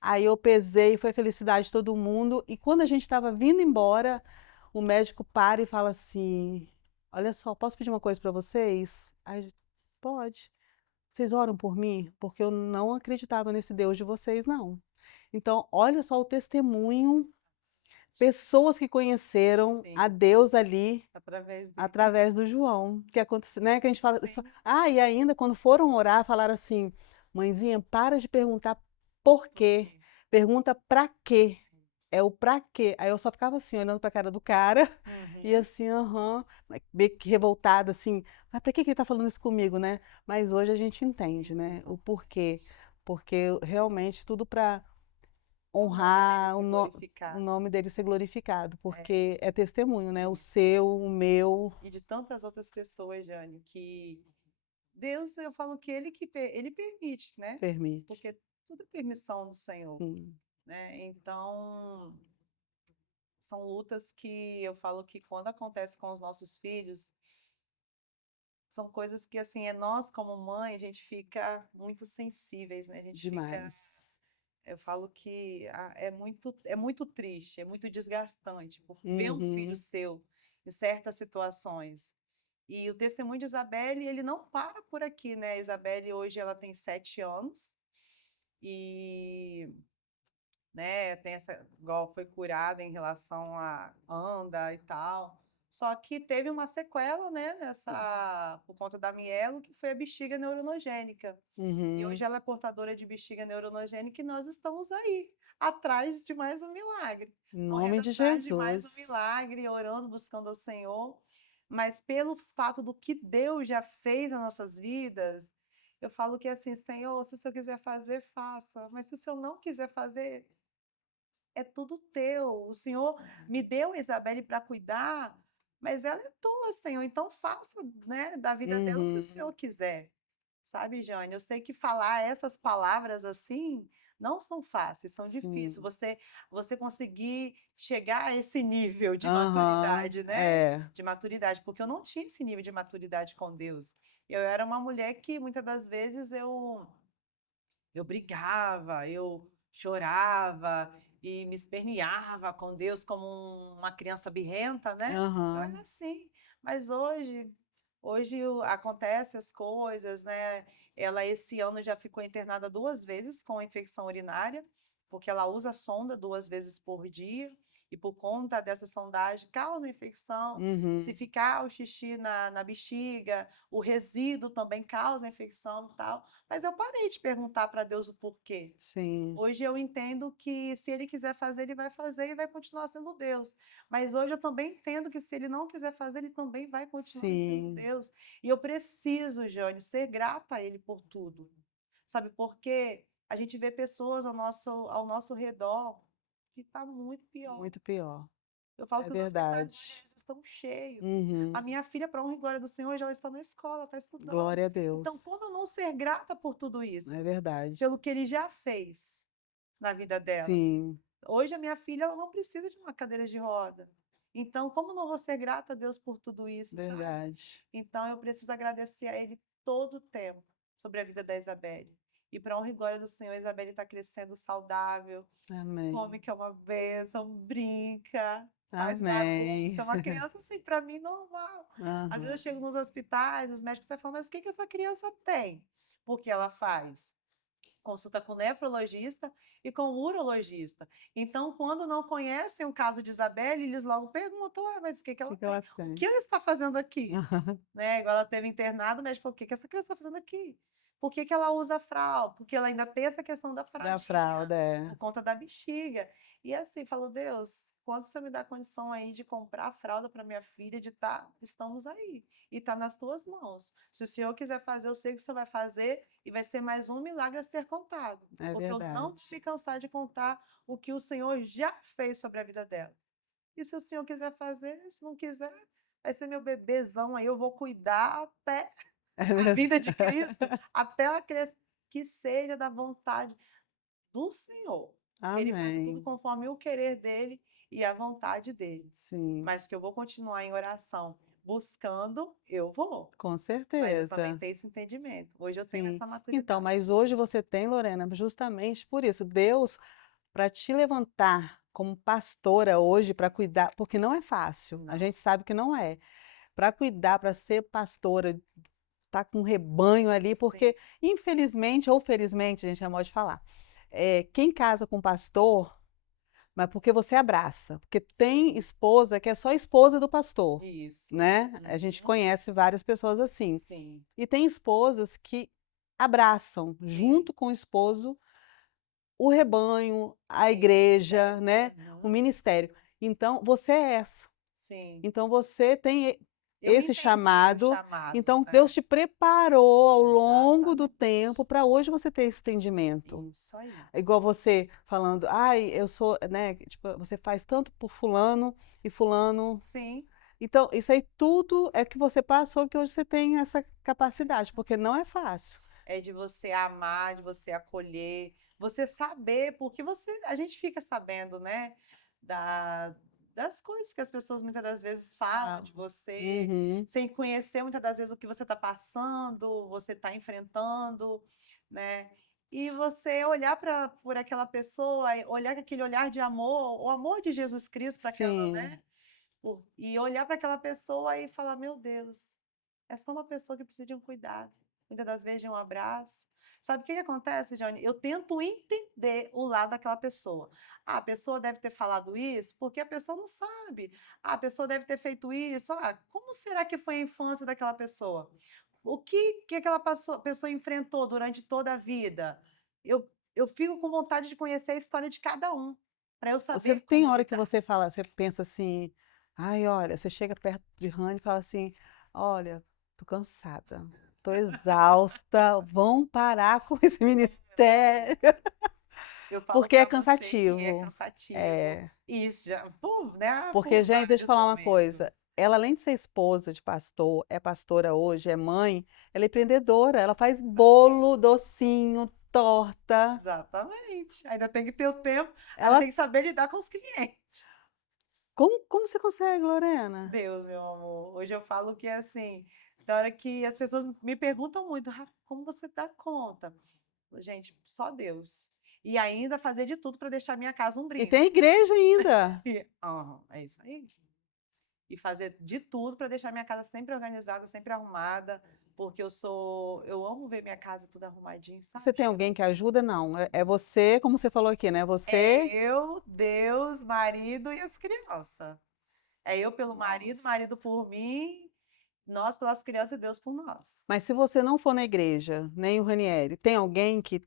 Aí eu pesei, foi a felicidade de todo mundo. E quando a gente estava vindo embora, o médico para e fala assim: olha só, posso pedir uma coisa para vocês? Aí, pode. Vocês oram por mim? Porque eu não acreditava nesse Deus de vocês, não. Então, olha só o testemunho, pessoas que conheceram a Sim, Deus ali através dele. através do João, que aconteceu, né? Que a gente fala. Sim. E ainda quando foram orar, falaram assim: mãezinha, para de perguntar por quê, pergunta pra quê. É o pra quê. Aí eu só ficava assim, olhando pra cara do cara, e Uhum. assim, aham, meio que revoltada, assim, mas pra que que ele tá falando isso comigo, né? Mas hoje a gente entende, né? O porquê. Porque realmente tudo para O nome dele honrar ser o glorificado. nome dele ser glorificado, É porque isso. é testemunho, né? O Isso. seu, o meu, E de tantas outras pessoas, Jane, que Deus, eu falo que ele permite, né? permite. Porque tudo é permissão do Senhor, Sim, né? Então, são lutas que eu falo que quando acontece com os nossos filhos, são coisas que, assim, nós como mãe, a gente fica muito sensíveis, né? A gente fica, demais. eu falo que é muito triste, é muito desgastante por ver um filho Uhum, seu em certas situações. E o testemunho de Isabelle, ele não para por aqui, né? Isabelle hoje ela tem 7 anos e, né, tem essa, igual foi curada em relação a anda e tal. Só que teve uma sequela, né, por conta da mielo, que foi a bexiga neuronogênica. E uhum. hoje ela é portadora de bexiga neuronogênica e nós estamos aí, atrás de mais um milagre, Em nome correndo de atrás de mais um Jesus. milagre, orando, buscando ao Senhor. Mas pelo fato do que Deus já fez nas nossas vidas, eu falo que assim, Senhor, se o Senhor quiser fazer, faça. Mas se o Senhor não quiser fazer, é tudo teu. O Senhor me deu a Isabelle para cuidar, mas ela é tua, Senhor. Então faça, né, da vida dela o que o Uhum. Senhor quiser. Sabe, Jane? Eu sei que falar essas palavras assim não são fáceis, são difíceis. Sim. Você conseguir chegar a esse nível de Aham, maturidade, né? é. De maturidade, porque eu não tinha esse nível de maturidade com Deus. Eu era uma mulher que muitas das vezes eu brigava, eu chorava e me esperneava com Deus como uma criança birrenta, né? Eu era Aham. assim. Mas hoje acontece as coisas, né? Ela esse ano já ficou internada 2 vezes com infecção urinária, porque ela usa sonda 2 vezes por dia. E por conta dessa sondagem causa infecção. Se Uhum. ficar o xixi na bexiga, o resíduo também causa infecção e tal. Mas eu parei de perguntar para Deus o porquê. Sim, Hoje eu entendo que se ele quiser fazer, ele vai fazer e vai continuar sendo Deus. Mas hoje eu também entendo que se ele não quiser fazer, ele também vai continuar sendo sim. Deus. E eu preciso, Jane, ser grata a ele por tudo. Sabe por quê? A gente vê pessoas ao nosso redor que está muito pior. Muito pior. Eu falo É que os hospitais hoje verdade. eles estão cheios. A Uhum. minha filha, para honra e glória do Senhor, hoje ela está na escola, está estudando. Glória a Então, Deus. como eu não ser grata por tudo isso? É verdade. Pelo que ele já fez na vida dela? Sim, Hoje a minha filha ela não precisa de uma cadeira de roda. Então, como não vou ser grata a Deus por tudo isso, sabe? verdade. Então, eu preciso agradecer a Ele todo o tempo sobre a vida da Isabelle. E para honra e glória do Senhor, a Isabelle está crescendo saudável, Amém. come que é uma bênção, brinca, faz bagunça. Amém. É uma criança, assim, para mim, normal. Às vezes eu Aham. chego nos hospitais, os médicos até falam, mas o que que essa criança tem? Porque ela faz? consulta com o nefrologista e com o urologista. Então, quando não conhecem o caso de Isabelle, eles logo perguntam, mas o que que O que ela que tem? ela O tem? que ela está fazendo aqui? Né? Igual ela teve internado, o médico falou, o que que essa criança está fazendo aqui? Por que que ela usa fralda? Porque ela ainda tem essa questão da Da fraldinha, fralda, é. por conta da bexiga. E assim, falou, Deus, quando o Senhor me dá condição aí de comprar a fralda para minha filha, de estar, estamos aí. E está nas tuas mãos. Se o Senhor quiser fazer, eu sei que o Senhor vai fazer e vai ser mais um milagre a ser contado. É Porque eu não vou verdade. me cansar de contar o que o Senhor já fez sobre a vida dela. E se o Senhor quiser fazer, se não quiser, vai ser meu bebezão aí, eu vou cuidar até É a verdade. vida de Cristo, até ela crescer, que seja da vontade do Senhor. Que Ele faça tudo Amém. conforme o querer dele e a vontade dele. Sim, Mas que eu vou continuar em oração, buscando, eu vou. com Mas eu também certeza. tenho esse entendimento. Hoje eu tenho Sim. essa Então, maturidade. mas hoje você tem, Lorena, justamente por isso. Deus, para te levantar como pastora hoje, para cuidar, porque não é fácil, a Não, gente sabe que não é. Para cuidar, para ser pastora, tá com um rebanho ali, sim, porque infelizmente ou felizmente, a gente já pode falar, quem casa com pastor, mas porque você abraça, porque tem sim. esposa que é só esposa do pastor, Isso. né? A gente Uhum. conhece várias pessoas assim. Sim, E tem esposas que abraçam, sim. junto com o esposo, o rebanho, a Sim, o igreja, ministério. né? O Uhum. ministério. Então, você é essa. Sim. Então, você tem Eu esse entendi o chamado. chamado, Então, Deus né? te preparou ao longo do Exatamente. tempo para hoje você ter esse entendimento. Isso aí. É igual você falando, ai, eu sou, né? Tipo, você faz tanto por fulano e fulano. Sim, Então, isso aí tudo é que você passou que hoje você tem essa capacidade, porque não é fácil. é de você amar, de você acolher, você saber, porque a gente fica sabendo, né, da, das coisas que as pessoas muitas das vezes falam Fala. de você, Uhum, sem conhecer muitas das vezes o que você está passando, você está enfrentando, né? E você olhar para por aquela pessoa, olhar com aquele olhar de amor, o amor de Jesus Cristo para aquela, sim. né? E olhar para aquela pessoa e falar: meu Deus, é só uma pessoa que precisa de um cuidado, muitas das vezes de um abraço. Sabe o que que acontece, Johnny? Eu tento entender o lado daquela pessoa. Ah, a pessoa deve ter falado isso porque a pessoa não sabe. Ah, a pessoa deve ter feito isso. Ah, como será que foi a infância daquela pessoa? O que aquela pessoa enfrentou durante toda a vida? Eu fico com vontade de conhecer a história de cada um, para eu Você saber tem como hora que lidar. você fala, você pensa assim, ai, olha, você chega perto de Rani e fala assim, olha, tô cansada, tô exausta, vão parar com esse ministério, Eu falo porque é para você que é cansativo. cansativo. É, E isso já, né, porque, por gente, deixa eu vários falar uma momentos. coisa. Ela, além de ser esposa de pastor, é pastora hoje, é mãe, ela é empreendedora, ela faz bolo, docinho, torta. Exatamente. Ainda tem que ter o tempo, ainda Ela, tem que saber lidar com os clientes. como você consegue, Lorena? Deus, meu amor. Hoje eu falo que é assim, da hora que as pessoas me perguntam muito, "Rafa, como você dá conta?" Gente, só Deus. E ainda fazer de tudo para deixar minha casa um E brinco. tem igreja ainda. É isso aí. E fazer de tudo para deixar minha casa sempre organizada, sempre arrumada, porque eu amo ver minha casa tudo arrumadinho, Você sabe? tem alguém que ajuda? Não. É você, como você falou aqui, né? Você. É eu, Deus, marido e as crianças. É eu pelo marido, Nossa. marido por mim, nós pelas crianças e Deus por nós. Mas se você não for na igreja, nem o Ranieri, tem alguém que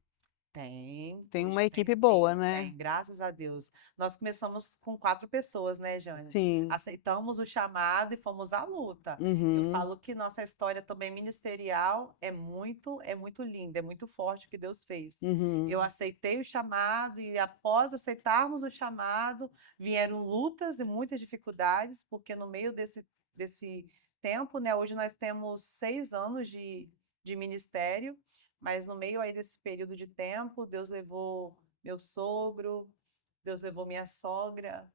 tem Hoje uma tem equipe boa, sim, né? tem, graças a Deus. Nós começamos com 4 pessoas, né, Jânia? Sim. Aceitamos o chamado e fomos à luta. Eu Uhum. falo que nossa história também ministerial é muito linda, é muito forte o que Deus fez. Uhum. Eu aceitei o chamado e após aceitarmos o chamado, vieram lutas e muitas dificuldades, porque no meio desse tempo, né, hoje nós temos 6 anos de ministério, mas no meio aí desse período de tempo, Deus levou meu sogro, Deus levou minha sogra,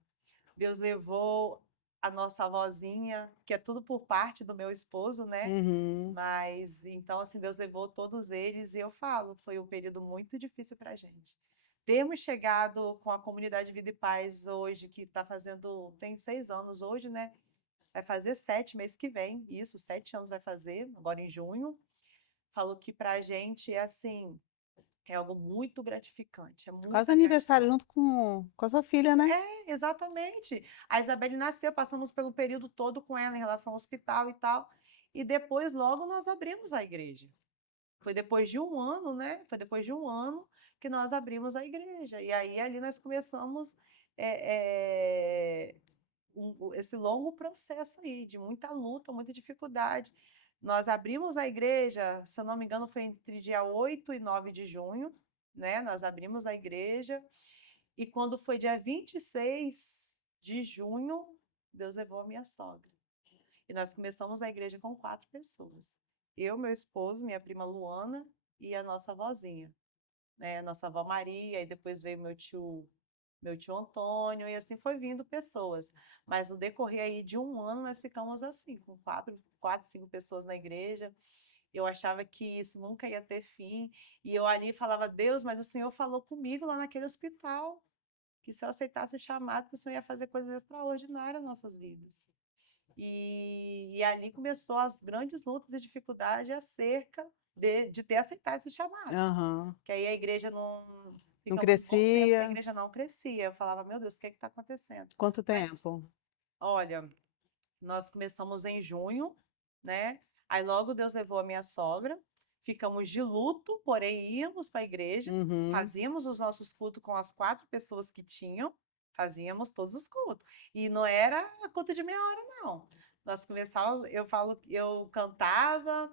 Deus levou a nossa avózinha, que é tudo por parte do meu esposo, né? Uhum. Mas então, assim, Deus levou todos eles e eu falo, foi um período muito difícil para a gente. Termos chegado com a comunidade Vida e Paz hoje, que está fazendo, tem 6 anos hoje, né? Vai fazer 7 mês que vem, isso, 7 anos vai fazer, agora em junho. Falou que para a gente é assim, É algo muito gratificante, é Quase muita aniversário gratidão. junto com a sua filha, né? É, exatamente. A Isabelle nasceu, passamos pelo período todo com ela em relação ao hospital e tal, e depois logo nós abrimos a igreja. Foi depois de um ano, né? Foi depois de um ano que nós abrimos a igreja. E aí ali nós começamos esse longo processo aí, de muita luta, muita dificuldade. Nós abrimos a igreja, se eu não me engano, foi entre dia 8 e 9 de junho, né? Nós abrimos a igreja. E quando foi dia 26 de junho, Deus levou a minha sogra. E nós começamos a igreja com 4 pessoas. Eu, meu esposo, minha prima Luana e a nossa avózinha, né? A nossa avó Maria, e depois veio meu tio Antônio, e assim foi vindo pessoas. Mas no decorrer aí de um ano, nós ficamos assim, com quatro, 5 pessoas na igreja. Eu achava que isso nunca ia ter fim. E eu ali falava, Deus, mas o Senhor falou comigo lá naquele hospital, que se eu aceitasse o chamado, que o Senhor ia fazer coisas extraordinárias nas nossas vidas. E ali começou as grandes lutas e dificuldades acerca de ter aceitado esse chamado. Aham. Que aí a igreja não. Não Ficamos um bom tempo que a crescia. igreja não crescia. Eu falava, meu Deus, o que está acontecendo? Quanto Mas, tempo? olha, nós começamos em junho, né? Aí logo Deus levou a minha sogra. Ficamos de luto, porém íamos para a igreja, Uhum. fazíamos os nossos cultos com as 4 pessoas que tinham, fazíamos todos os cultos. E não era culto de meia hora, não. Nós começávamos, eu cantava,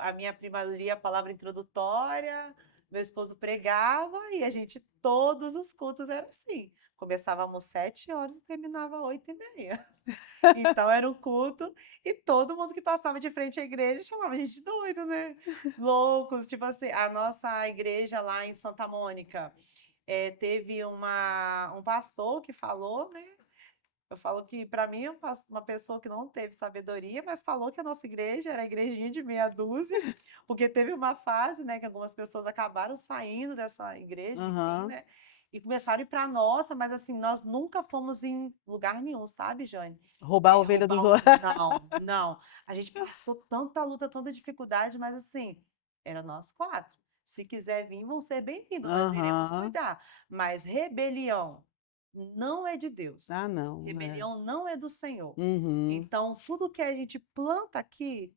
a minha prima lia a palavra introdutória, meu esposo pregava e a gente, todos os cultos era assim. Começávamos 7 horas e terminava 8h30. Então era um culto e todo mundo que passava de frente à igreja chamava a gente de doido, né? Loucos, tipo assim, a nossa igreja lá em Santa Mônica teve um pastor que falou, né? Eu falo que para mim é uma pessoa que não teve sabedoria, mas falou que a nossa igreja era a igrejinha de meia dúzia, porque teve uma fase, né, que algumas pessoas acabaram saindo dessa igreja, enfim, Aham. né? E começaram a ir para a nossa, mas assim, nós nunca fomos em lugar nenhum, sabe, Jane? Roubar a ovelha dos Roubar. outros. Não, não. A gente passou tanta luta, tanta dificuldade, mas assim, era nós 4. Se quiser vir, vão ser bem-vindos, nós iremos Aham. cuidar. Mas rebelião não é de Deus. Ah, não, é. Rebelião não é do Senhor. Uhum. Então, tudo que a gente planta aqui,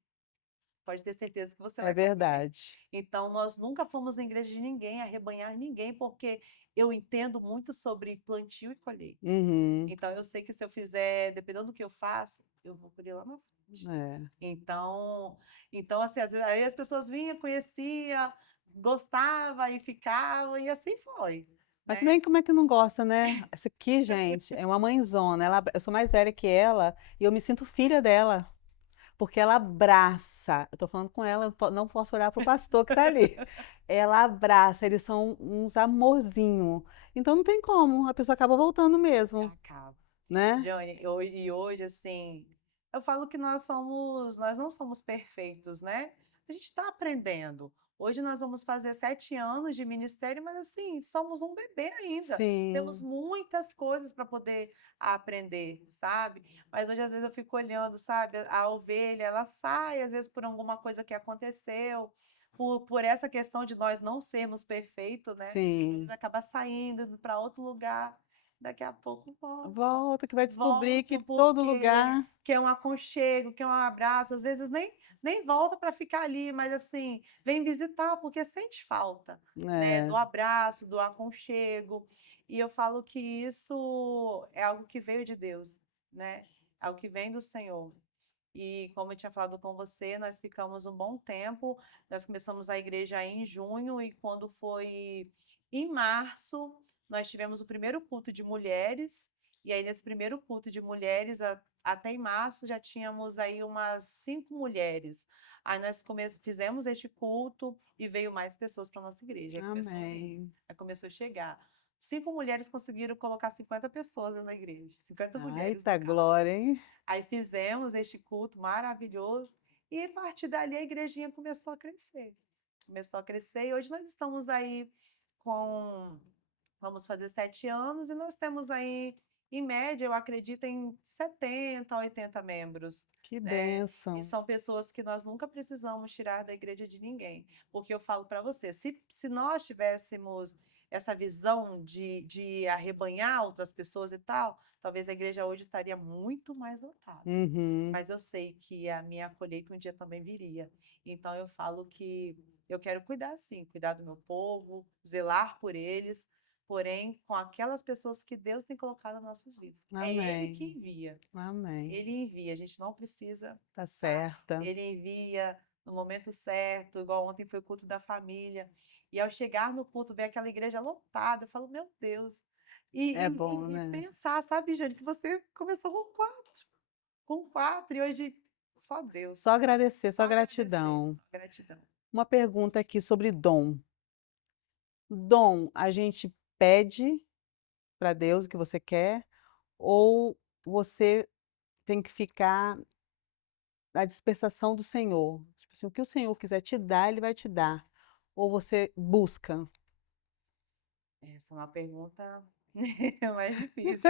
pode ter certeza que você É vai colher. verdade. Então, nós nunca fomos em igreja de ninguém, arrebanhar ninguém, porque eu entendo muito sobre plantio e colheita. Uhum. Então, eu sei que se eu fizer, dependendo do que eu faço, eu vou colher lá na frente. É. Então assim, às vezes aí as pessoas vinham, conhecia, gostava e ficava, e assim foi, Mas né? também como é que não gosta, né? Essa aqui, gente, é uma mãezona. Eu sou mais velha que ela e eu me sinto filha dela. Porque ela abraça. Eu tô falando com ela, eu não posso olhar pro pastor que tá ali. Ela abraça, eles são uns amorzinho. Então não tem como, a pessoa acaba voltando mesmo, Acaba. né? Johnny, e hoje, assim, eu falo que nós não somos perfeitos, né? A gente está aprendendo. Hoje nós vamos fazer 7 anos de ministério, mas assim, somos um bebê ainda. Temos Sim, muitas coisas para poder aprender, sabe? Mas hoje, às vezes, eu fico olhando, sabe? A ovelha, ela sai, às vezes, por alguma coisa que aconteceu, por essa questão de nós não sermos perfeitos, né? Às vezes sim. acaba saindo, indo para outro lugar, daqui a pouco volta. Volta que vai descobrir que Volta todo porque lugar, quer um aconchego, quer um abraço, às vezes nem volta para ficar ali, mas assim, vem visitar porque sente falta, né, é, do abraço, do aconchego. E eu falo que isso é algo que veio de Deus, né? Algo que vem do Senhor. E como eu tinha falado com você, nós ficamos um bom tempo. Nós começamos a igreja em junho e quando foi em março, nós tivemos o primeiro culto de mulheres. E aí nesse primeiro culto de mulheres, até em março já tínhamos aí umas 5 mulheres. Aí nós fizemos este culto e veio mais pessoas para nossa igreja. Aí começou a vir, amém. aí começou a chegar. 5 mulheres conseguiram colocar 50 pessoas na igreja, 50 Ai, mulheres no tá caso. glória, hein? Aí fizemos este culto maravilhoso e a partir dali a igrejinha começou a crescer. Começou a crescer e hoje nós estamos aí com, vamos fazer 7 anos e nós temos aí Em média, eu acredito em 70 a 80 membros, Que né? E bênção. são pessoas que nós nunca precisamos tirar da igreja de ninguém. Porque eu falo para você, se nós tivéssemos essa visão de arrebanhar outras pessoas e tal, talvez a igreja hoje estaria muito mais lotada. Uhum. Mas eu sei que a minha colheita um dia também viria. Então eu falo que eu quero cuidar sim, cuidar do meu povo, zelar por eles, porém com aquelas pessoas que Deus tem colocado nas nossas vidas. É Ele que Amém. envia. Amém. Ele envia, a gente não precisa, Tá tá? certa. Ele envia no momento certo, igual ontem foi o culto da família. E ao chegar no culto, ver aquela igreja lotada, eu falo, meu Deus. É bom, E né? pensar, sabe, Jane, que você começou com quatro, e hoje só Deus. Só agradecer, Só só agradecer, gratidão. só gratidão. Uma pergunta aqui sobre dom. Dom, a gente pede para Deus o que você quer ou você tem que ficar na dispensação do Senhor? Tipo assim, o que o Senhor quiser te dar, Ele vai te dar. Ou você busca? Essa é uma pergunta mais difícil.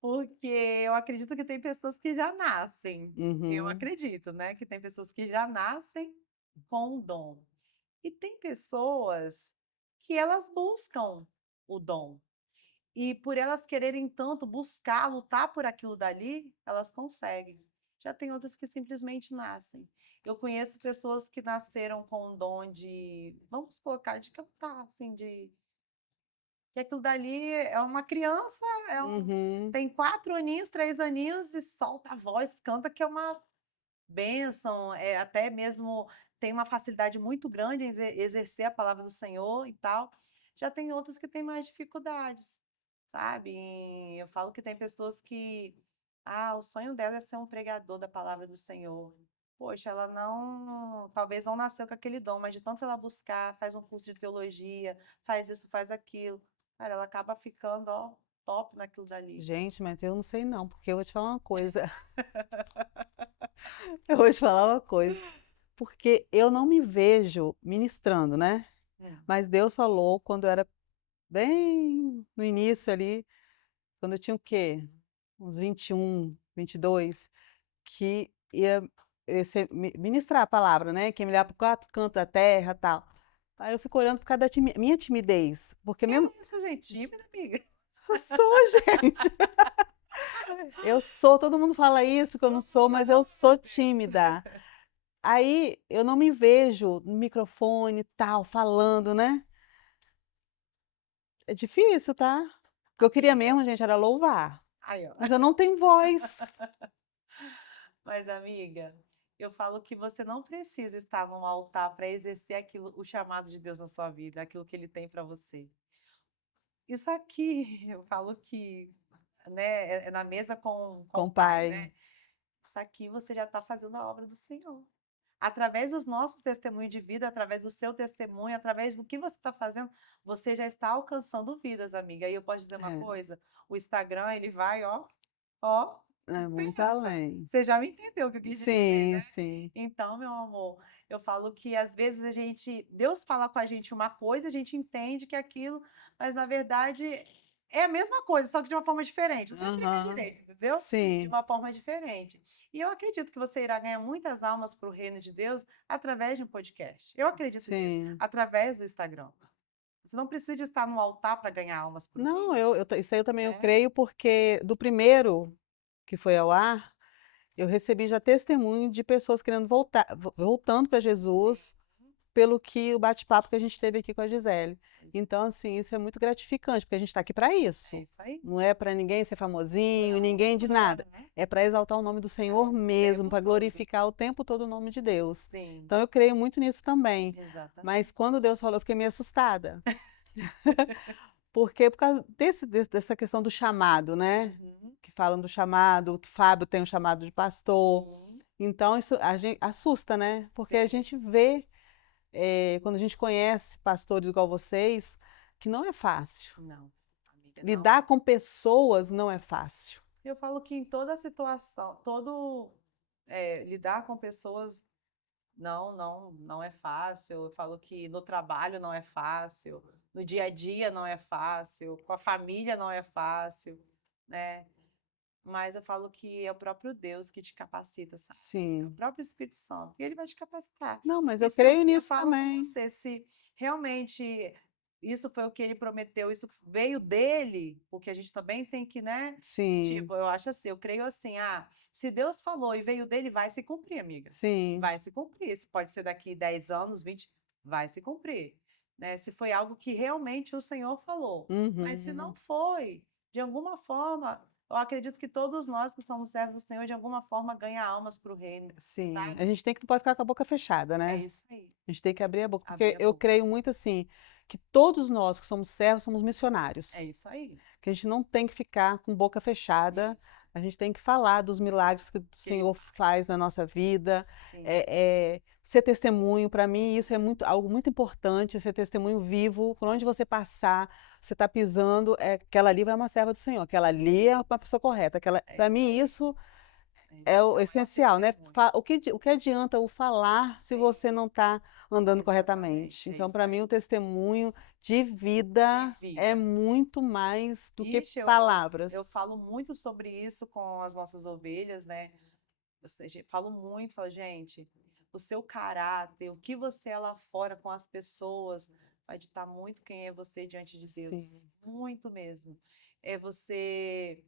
Porque eu acredito que tem pessoas que já nascem. Eu Uhum, acredito, né? Que tem pessoas que já nascem com o dom. E tem pessoas que elas buscam o dom. E por elas quererem tanto buscar, lutar por aquilo dali, elas conseguem. Já tem outras que simplesmente nascem. Eu conheço pessoas que nasceram com o dom de, vamos colocar, de cantar, assim, de que aquilo dali é uma criança, uhum. tem 4 aninhos, 3 aninhos e solta a voz, canta, que é uma bênção, até mesmo tem uma facilidade muito grande em exercer a palavra do Senhor e tal. Já tem outras que têm mais dificuldades, sabe? E eu falo que tem pessoas que, o sonho dela é ser um pregador da palavra do Senhor. Poxa, ela não, talvez não nasceu com aquele dom, mas de tanto ela buscar, faz um curso de teologia, faz isso, faz aquilo, cara, ela acaba ficando, ó, top naquilo dali. Gente, mas eu não sei não, porque eu vou te falar uma coisa. Eu vou te falar uma coisa. Porque eu não me vejo ministrando, né? Hum. Mas Deus falou quando eu era bem no início ali, quando eu tinha o quê? Uns 21, 22, que ia ministrar a palavra, né? Que ia me olhar para o quatro cantos da terra e tal. Aí eu fico olhando por causa da minha timidez. Porque Que mesmo. isso, gente? Tímida, amiga? Eu sou, gente. Eu sou, todo mundo fala isso, que eu não sou, mas eu sou tímida. Aí eu não me vejo no microfone e tal, falando, né? É difícil, tá? O que eu queria Amiga, mesmo, gente, era louvar. aí, ó. Mas eu não tenho voz. Mas, amiga, eu falo que você não precisa estar num altar para exercer aquilo, o chamado de Deus na sua vida, aquilo que Ele tem para você. Isso aqui, eu falo que, né, é na mesa com Com o o Pai, pai. né? Isso aqui você já está fazendo a obra do Senhor. Através dos nossos testemunhos de vida, através do seu testemunho, através do que você está fazendo, você já está alcançando vidas, amiga. E eu posso dizer uma É, coisa: o Instagram, ele vai, ó, é muito pensa. além. Você já me entendeu o que eu quis dizer, Sim, né? sim. Então, meu amor, eu falo que às vezes Deus fala com a gente uma coisa, a gente entende que é aquilo, mas na verdade é a mesma coisa, só que de uma forma diferente. Não sei explicar Aham. direito, entendeu? De Sim, uma forma diferente. E eu acredito que você irá ganhar muitas almas para o reino de Deus através de um podcast. Eu acredito nisso, sim. através do Instagram. Você não precisa estar no altar para ganhar almas para o Não, reino, isso aí eu também eu né? creio, porque do primeiro que foi ao ar, eu recebi já testemunho de pessoas querendo voltar, voltando para Sim, Jesus, pelo que o bate-papo que a gente teve aqui com a Gisele. é isso Então, assim, isso é muito gratificante, porque a gente está aqui para é isso. isso aí. Não é para ninguém ser famosinho, Não, ninguém de nada. não. É para exaltar o nome do Senhor O mesmo, tempo para todo. glorificar o tempo todo o nome de Deus. Sim, Então, eu creio muito nisso também. Mas exatamente. quando Deus falou, eu fiquei meio assustada. Porque por causa dessa questão do chamado, né? Uhum, Que falam do chamado, que Fábio tem um chamado de pastor. sim, Então, isso a gente assusta, né? Porque a sim. gente vê, quando a gente conhece pastores igual vocês, que não é fácil. Não, amiga, não. Lidar com pessoas não é fácil. Eu falo que em toda situação, lidar com pessoas não é fácil. Eu falo que no trabalho não é fácil, no dia a dia não é fácil, com a família não é fácil, né? Mas eu falo que é o próprio Deus que te capacita, sabe? É o Sim. próprio Espírito Santo. E ele vai te capacitar. Não, mas E eu se eu, creio eu nisso falo com também. você, se realmente isso foi o que ele prometeu, isso veio dele, porque a gente também tem que, né? Sim, Tipo, eu acho assim, eu creio assim, se Deus falou e veio dele, vai se cumprir, amiga. sim. Vai se cumprir. Se pode ser daqui 10 anos, 20, vai se cumprir. Né? Se foi algo que realmente o Senhor falou. Mas se não Uhum. foi, de alguma forma, eu acredito que todos nós que somos servos do Senhor, de alguma forma, ganha almas para o reino, Sim. A sabe? gente tem que não pode ficar com a boca fechada, É né? isso aí. A gente tem que abrir a boca, Abrir porque a eu boca. creio muito assim, que todos nós que somos servos somos É missionários. isso aí. Que a gente não tem que ficar com boca fechada, Isso. a gente tem que falar dos milagres que o Que, Senhor faz na nossa vida, sim, ser testemunho, para mim isso é muito, algo muito importante, ser testemunho vivo, por onde você passar, você está pisando, aquela ali vai uma serva do Senhor, aquela ali é uma pessoa correta, é para isso mim aí. isso Esse é é o o maior essencial, né? testemunho. O que adianta o falar se Sim, você não está andando corretamente? exatamente. É Então, isso para mim, o aí. testemunho de De vida é vida. muito mais do que Ixi, palavras. eu falo muito sobre isso com as nossas ovelhas, né? Ou seja, falo muito, falo, gente, o seu caráter, o que você é lá fora com as pessoas, vai ditar muito quem é você diante de Deus. Sim, Muito mesmo. É você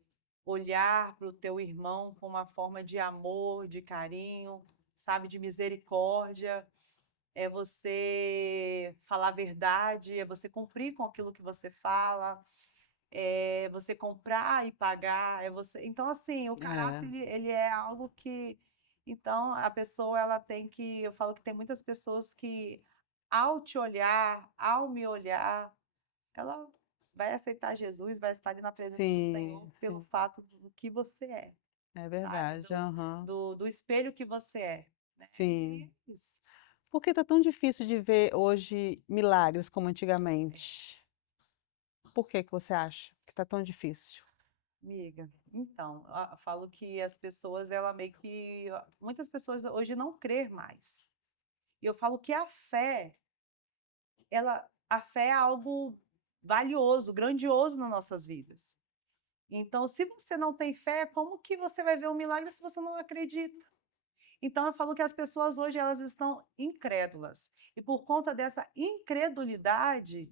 olhar para o teu irmão com uma forma de amor, de carinho, sabe, de misericórdia. É você falar a verdade, é você cumprir com aquilo que você fala, é você comprar e pagar, é você. Então, assim, o é, caráter ele é algo que, então, a pessoa ela tem que, eu falo que tem muitas pessoas que ao te olhar, ao me olhar, ela vai aceitar Jesus, vai estar ali na presença do Senhor sim, pelo sim, fato do que você é, é sabe? verdade, aham, Do espelho que você é, né? E sim. é isso. Por que tá tão difícil de ver hoje milagres como antigamente? Por que que você acha que tá tão difícil? Amiga, então, falo que as pessoas, ela meio que, muitas pessoas hoje não crê mais. E eu falo que a fé é algo valioso, grandioso nas nossas vidas. Então, se você não tem fé, como que você vai ver um milagre se você não acredita? Então, eu falo que as pessoas hoje, elas estão incrédulas. E por conta dessa incredulidade,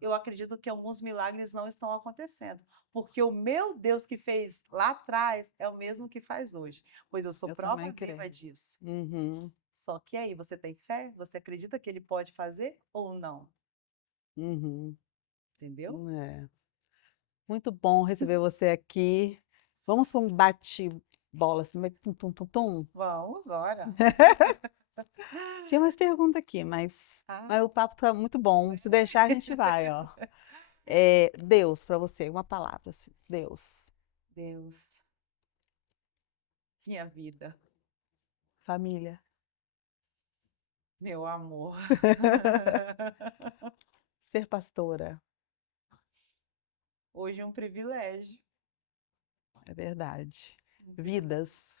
eu acredito que alguns milagres não estão acontecendo, porque o meu Deus que fez lá atrás é o mesmo que faz hoje, pois eu sou Eu prova também viva creio. disso. Uhum, Só que aí, você tem fé? Você acredita que ele pode fazer ou não? uhum, Entendeu? é. Muito bom receber você aqui. Vamos para um bate-bola, assim, tum, tum, tum, tum. Vamos embora. Tinha mais pergunta aqui, mas Ah, o papo tá muito bom. Se deixar, a gente vai, ó. Deus para você, uma palavra, assim. Deus, Deus, minha vida, família, meu amor. ser pastora, Hoje é um privilégio. é verdade. Vidas,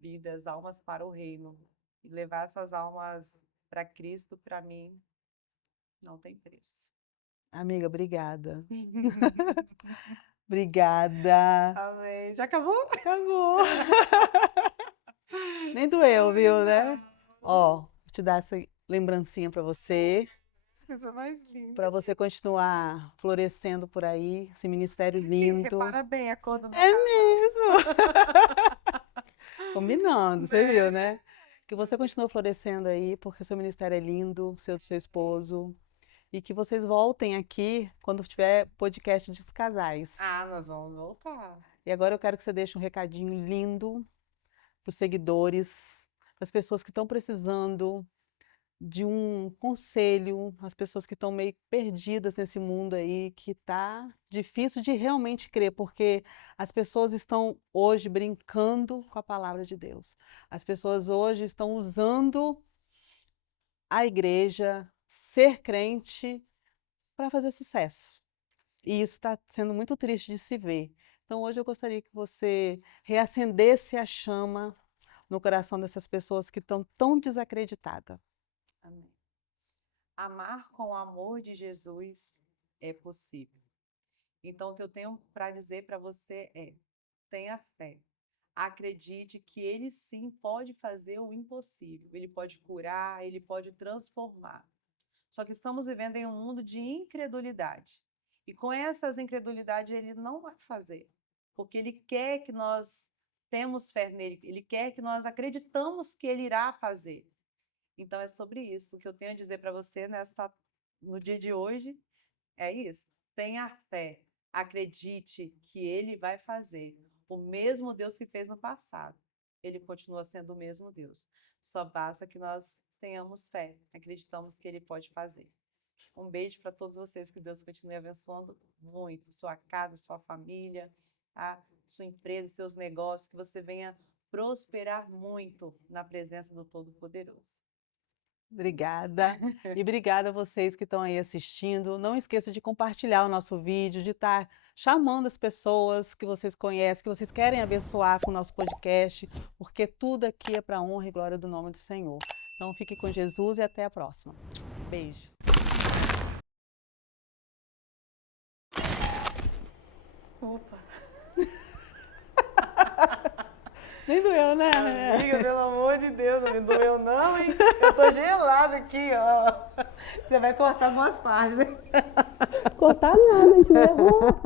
Vidas, almas para o reino. E levar essas almas para Cristo, para mim, não tem preço. amiga, obrigada. Obrigada. Amém. Já acabou? Acabou. Nem doeu, Ai, viu, né? Ó, não. vou te dar essa lembrancinha para você. Coisa mais linda. Para você continuar florescendo por aí, esse ministério E lindo. repara bem a cor do meu É casaco. mesmo! Combinando, você viu, Né? né? Que você continue florescendo aí, porque seu ministério é lindo, seu esposo, e que vocês voltem aqui quando tiver podcast de casais. Nós vamos voltar. E agora eu quero que você deixe um recadinho lindo para os seguidores, para as pessoas que estão precisando de um conselho, as pessoas que estão meio perdidas nesse mundo aí, que tá difícil de realmente crer, porque as pessoas estão hoje brincando com a palavra de Deus. As pessoas hoje estão usando a igreja, ser crente, para fazer sucesso. E isso está sendo muito triste de se ver. Então, hoje eu gostaria que você reacendesse a chama no coração dessas pessoas que estão tão desacreditadas. Amém. Amar com o amor de Jesus é possível. Então, o que eu tenho para dizer para você é: tenha fé. Acredite que Ele sim pode fazer o impossível. Ele pode curar, Ele pode transformar. Só que estamos vivendo em um mundo de incredulidade. E com essas incredulidades Ele não vai fazer. Porque Ele quer que nós temos fé nele. Ele quer que nós acreditamos que Ele irá fazer. Então é sobre isso. O que eu tenho a dizer para você no dia de hoje é isso. Tenha fé. Acredite que Ele vai fazer. O mesmo Deus que fez no passado. Ele continua sendo o mesmo Deus. Só basta que nós tenhamos fé. Acreditamos que Ele pode fazer. Um beijo para todos vocês. Que Deus continue abençoando muito. Sua casa, sua família, tá? Sua empresa, seus negócios. Que você venha prosperar muito na presença do Todo-Poderoso. Obrigada. E obrigada a vocês que estão aí assistindo. Não esqueça de compartilhar o nosso vídeo, de estar chamando as pessoas que vocês conhecem, que vocês querem abençoar com o nosso podcast, porque tudo aqui é para a honra e glória do nome do Senhor. Então fique com Jesus e até a próxima. Beijo. Opa! Nem doeu, né? Amiga, pelo amor de Deus, não me doeu não, hein? Eu tô gelado aqui, ó. Você vai cortar algumas partes, né? Cortar nada, a gente levou.